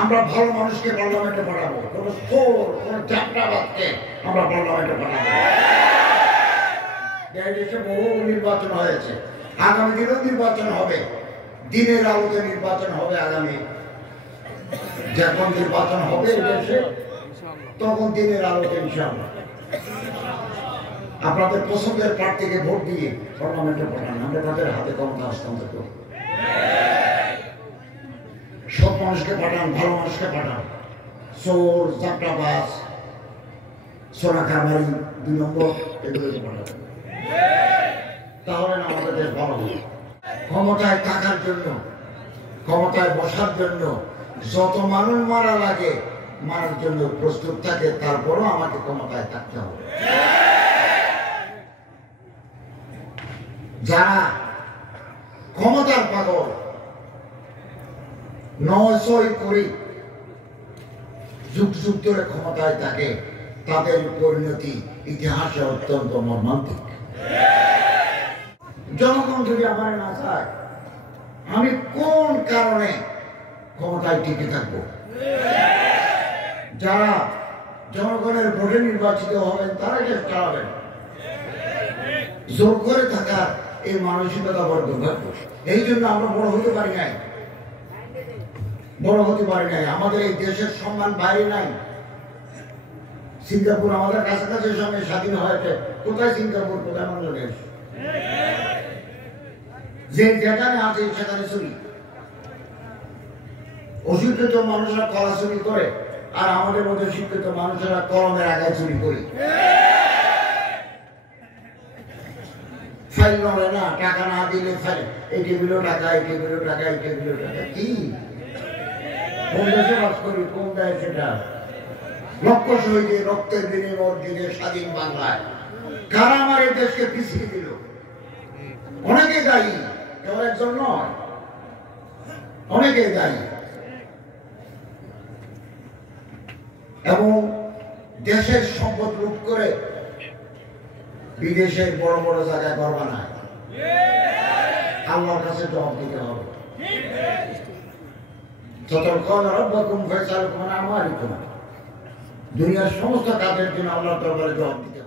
আমরা ভালো মানুষকে পার্লামেন্টে পাঠাবো, কোনো চোর কোনো চাপটাবাদকে আমরা পার্লামেন্টে পাঠাবো। দেশে বহু নির্বাচন হয়েছে, আগামী দিনেও নির্বাচন হবে, দিনের আলোতে নির্বাচন হবে। আগামী যখন নির্বাচন হবে দেশে তখন দিনের আলোতে ইনশাআল্লাহ আপনাদের পছন্দের প্রার্থীকে ভোট দিয়ে পার্লামেন্টে পাঠান, আমরা তাদের হাতে ক্ষমতা হস্তান্তর করব। সব মানুষকে পাঠান, ভালো মানুষকে পাঠান, চোর চাপটাবাজ সোনা কারবারি 2 নম্বর এগুলোকে পাঠান, তাহলে না আমাদের দেশ ভালো হবে। ক্ষমতায় থাকার জন্য, ক্ষমতায় বসার জন্য যত মানুষ মারা লাগে মারার জন্য প্রস্তুত থাকে, তারপরও আমাকে ক্ষমতায় থাকতে হবে। যারা ক্ষমতার পাগল, 900 কোটি যুগ যুগ ধরে ক্ষমতায় থাকে, তাদের পরিণতি ইতিহাসে অত্যন্ত মর্মান্তিক। জনগণ যদি আমার না চায়, আমি কোন কারণে ক্ষমতায় টিকে থাকবো? যারা জনগণের ভোটে নির্বাচিত হবেন তারা দেশ চালাবেন। জোর করে থাকার এই মানসিকতা বড় দুর্ভাগ্য। এই জন্য আমরা বড় হতে পারি নাই, বড় হতে পারি নাই। আমাদের এই দেশের সম্মান বাইরে নাই। সিঙ্গাপুর আমাদের কাছাকাছি সময় স্বাধীন হয়েছে, কোথায় সিঙ্গাপুর, কোথায় বাংলাদেশ? যে যেখানে আছে সেখানে চুরি। অশিক্ষিত মানুষরা কলা চুরি করে, আর আমাদের মধ্যে শিক্ষিত মানুষেরা কলমের আগায় চুরি করি। ফাইল নড়ে না, টাকা না দিলে ফাইল, এই টেবিলও টাকা, এই টেবিলও টাকা, এই টেবিলও টাকা। কি কোন দেশে বাস করি, কোন দেশ সেটা? লক্ষ শহীদের রক্তের বিনিময় দিনে স্বাধীন বাংলায় কারা আমার এই দেশকে পিছিয়ে দিল? অনেকে দায়ী, কেবল একজন নয়, অনেকে দায়ী। এবং দেশের সম্পদ লুট করে বিদেশের বড় বড় জায়গায় ঘর বানায়। আল্লাহর কাছে জবাব দিতে হবে। দুনিয়ার সমস্ত কাজের জন্য আল্লাহর দরবারে জবাব দিতে হবে।